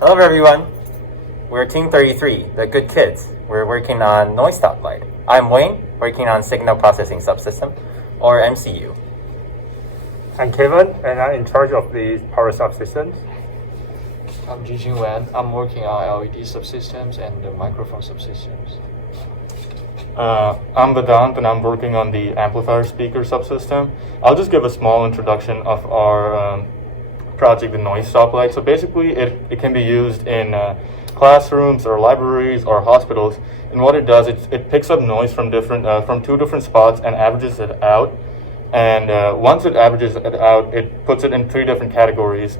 Hello everyone, we're Team 33, the Good Kids. We're working on noise stoplight. I'm Wayne, working on signal processing subsystem, or MCU. I'm Kevin, and I'm in charge of the power subsystems. I'm Jijin Wan. I'm working on LED subsystems and the microphone subsystems. I'm Vedant, and I'm working on the amplifier speaker subsystem. I'll just give a small introduction of our project, the noise stoplight. So basically, it can be used in classrooms or libraries or hospitals. And what it does, it picks up noise from two different spots and averages it out. And once it averages it out, it puts it in three different categories: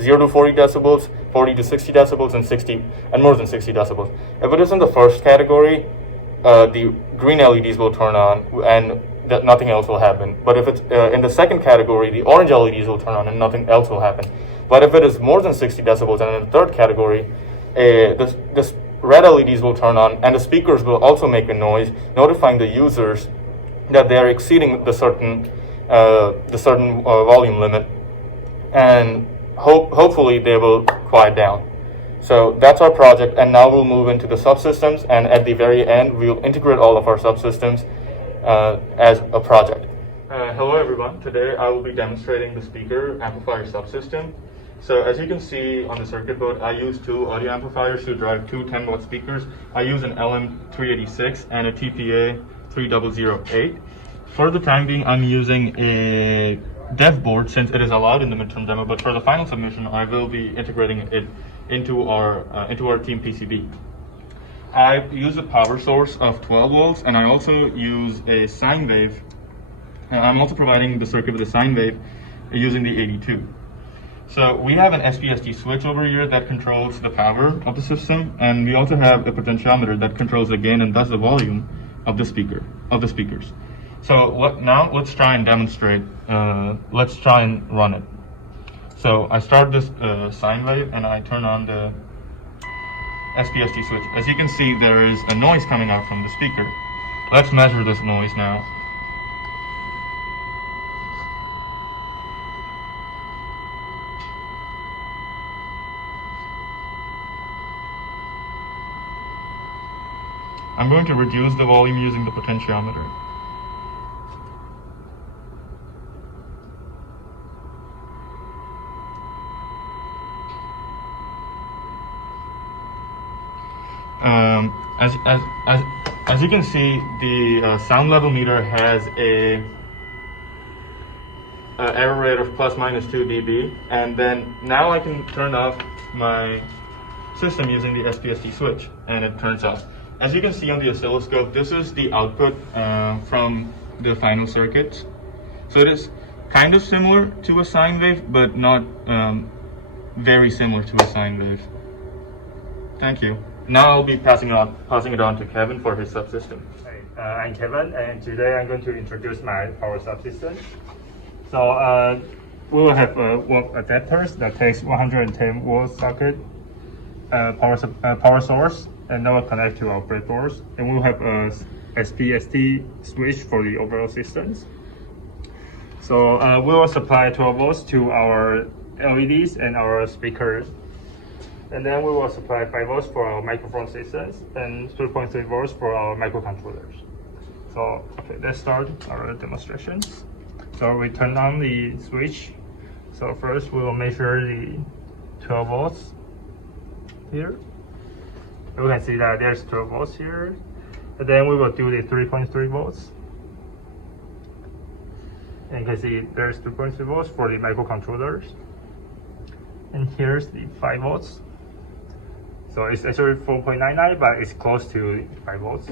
0 to 40 decibels, 40 to 60 decibels, and more than 60 decibels. If it is in the first category, the green LEDs will turn on and nothing else will happen. But if it's in the second category, the orange LEDs will turn on and nothing else will happen. But if it is more than 60 decibels and in the third category, the red LEDs will turn on and the speakers will also make a noise, notifying the users that they are exceeding the certain volume limit, and hopefully they will quiet down. So that's our project, and now we'll move into the subsystems, and at the very end we'll integrate all of our subsystems as a project. Hello everyone, today I will be demonstrating the speaker amplifier subsystem. So as you can see on the circuit board, I use two audio amplifiers to drive two 10-watt speakers. I use an LM386 and a TPA 3008. For the time being, I'm using a dev board since it is allowed in the midterm demo, but for the final submission, I will be integrating it into our team PCB. I use a power source of 12 volts, and I also use a sine wave. I'm also providing the circuit with a sine wave using the 82. So we have an SPST switch over here that controls the power of the system, and we also have a potentiometer that controls the gain and thus the volume of the speakers. So now let's try and demonstrate. Let's try and run it. So I start this sine wave and I turn on the SPST switch. As you can see, there is a noise coming out from the speaker. Let's measure this noise now. I'm going to reduce the volume using the potentiometer. As you can see, the sound level meter has a error rate of plus minus 2 dB, and then now I can turn off my system using the SPST switch, and it turns off. As you can see on the oscilloscope, this is the output from the final circuits. So it is kind of similar to a sine wave, but not very similar to a sine wave. Thank you. Now I'll be passing it on to Kevin for his subsystem. Hi, I'm Kevin, and today I'm going to introduce my power subsystem. So we will have adapters that takes 110 volt socket power source, and now we'll connect to our breadboards, and we'll have a SPST switch for the overall systems. So we will supply 12 volts to our LEDs and our speakers. And then we will supply 5 volts for our microphone systems and 3.3 volts for our microcontrollers. So, okay, let's start our demonstrations. So we turn on the switch. So first we will measure the 12 volts here. We can see that there's 12 volts here. And then we will do the 3.3 volts. And you can see there's 2.3 volts for the microcontrollers. And here's the 5 volts. So it's actually 4.99, but it's close to 5 volts.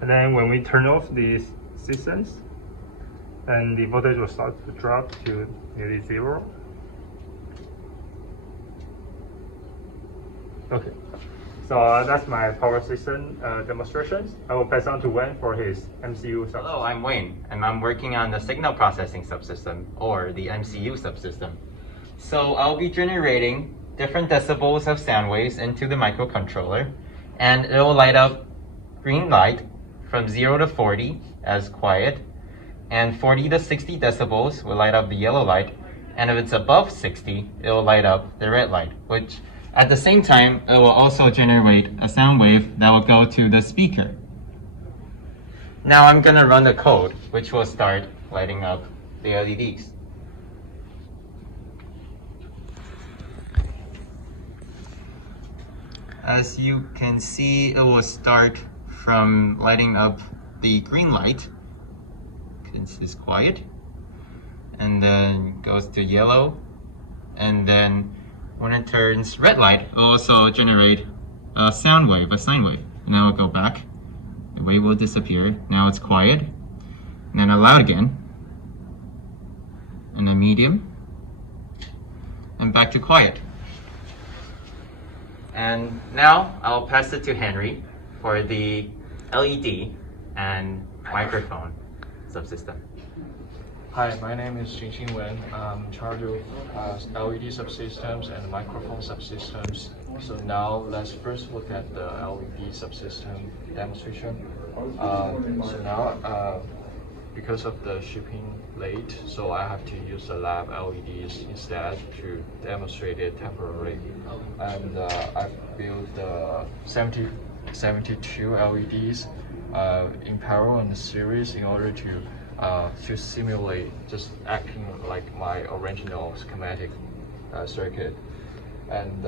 And then when we turn off these systems, then the voltage will start to drop to nearly 0. Okay, so that's my power system demonstrations. I will pass on to Wayne for his MCU subsystem. Hello, I'm Wayne, and I'm working on the signal processing subsystem, or the MCU subsystem. So I'll be generating different decibels of sound waves into the microcontroller, and it will light up green light from 0 to 40 as quiet, and 40 to 60 decibels will light up the yellow light And if it's above 60, it will light up the red light, which at the same time, it will also generate a sound wave that will go to the speaker. Now I'm gonna run the code, which will start lighting up the LEDs. As you can see, it will start from lighting up the green light, since it's quiet, and then goes to yellow, and then when it turns red light, it will also generate a sound wave, a sine wave, and then it will go back. The wave will disappear. Now it's quiet, and then loud again, and then medium, and back to quiet. And now I'll pass it to Henry for the LED and microphone subsystem. Hi, my name is Xing Wen. I'm in charge of LED subsystems and microphone subsystems. So now let's first look at the LED subsystem demonstration. So now, because of the shipping late, so I have to use the lab LEDs instead to demonstrate it temporarily. And I built 72 LEDs in parallel in the series in order to simulate just acting like my original schematic circuit. And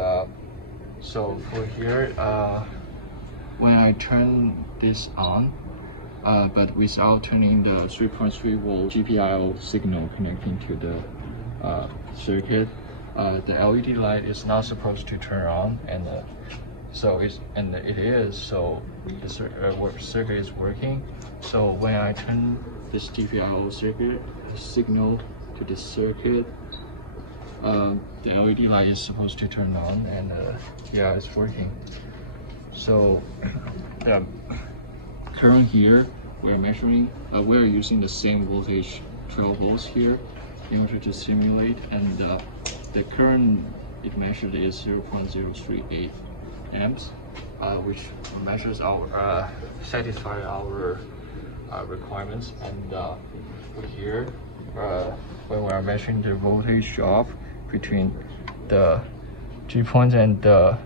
so for here, when I turn this on, but without turning the 3.3 volt GPIO signal connecting to the circuit, the LED light is not supposed to turn on, and it is. So the circuit is working. So when I turn this GPIO circuit signal to the circuit, the LED light is supposed to turn on, and yeah, it's working. So current here, we're measuring, we're using the same voltage 12 volts here in order to simulate, and the current it measured is 0.038 amps, which measures our satisfy our requirements. And here, when we are measuring the voltage drop between the G point and the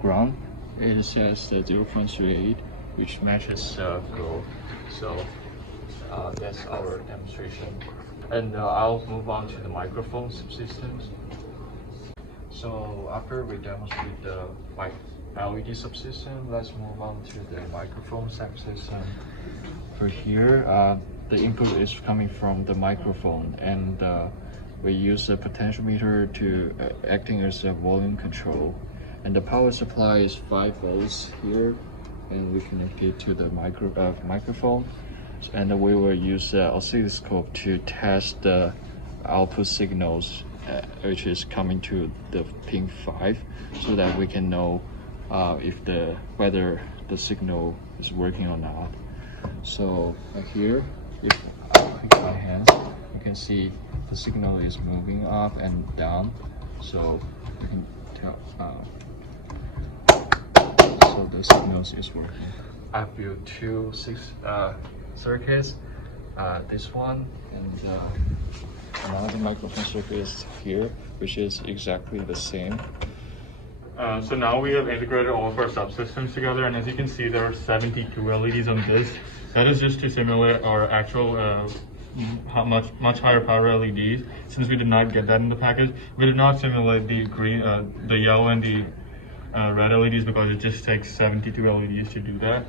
ground, it says 0.38, which matches goal. So that's our demonstration. And I'll move on to the microphone subsystems. So after we demonstrate the LED subsystem, let's move on to the microphone subsystem. For here, the input is coming from the microphone, and we use a potentiometer to acting as a volume control. And the power supply is 5 volts here, and we connect it to the microphone. And we will use the oscilloscope to test the output signals, which is coming to the pin 5, so that we can know whether the signal is working or not. So here, if I click my hands, you can see the signal is moving up and down. So you can tell. So the signals is working. I've built 2 circuits. This one and another microphone circuit is here, which is exactly the same. So now we have integrated all of our subsystems together, and as you can see, there are 72 LEDs on this. That is just to simulate our actual much higher power LEDs. Since we did not get that in the package, we did not simulate the green, the yellow, and the red LEDs because it just takes 72 LEDs to do that.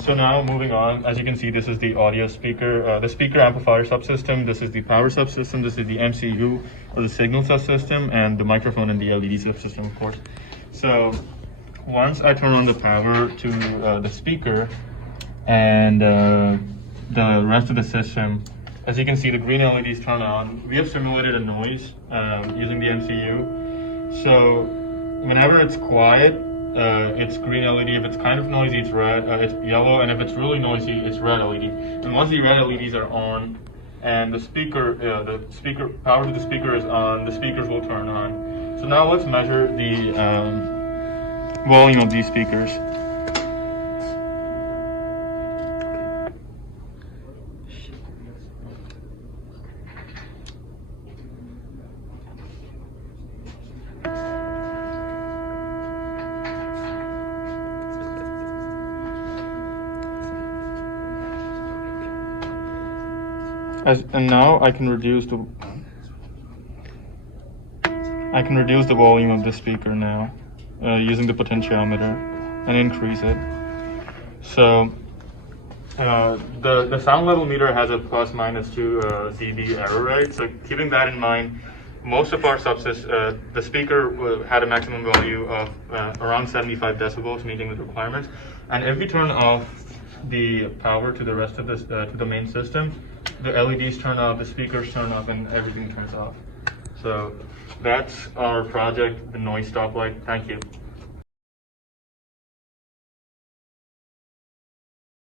So now moving on, as you can see, this is the audio speaker, the speaker amplifier subsystem. This is the power subsystem. This is the MCU or the signal subsystem, and the microphone and the LED subsystem, of course. So once I turn on the power to the speaker and the rest of the system, as you can see, the green LEDs turn on. We have simulated a noise using the MCU. So whenever it's quiet, it's green LED. If it's kind of noisy, it's red. It's yellow, and if it's really noisy, it's red LED. And once the red LEDs are on, and the speaker power to the speaker is on, the speakers will turn on. So now let's measure the volume of these speakers. And now I can reduce the volume of the speaker now using the potentiometer and increase it. So the sound level meter has a plus minus 2 dB error rate. So keeping that in mind, most of our subsystems, the speaker had a maximum value of around 75 decibels, meeting the requirements. And if we turn off the power to the rest of this to the main system, the LEDs turn off, the speakers turn off, and everything turns off. So that's our project, the noise stoplight. Thank you.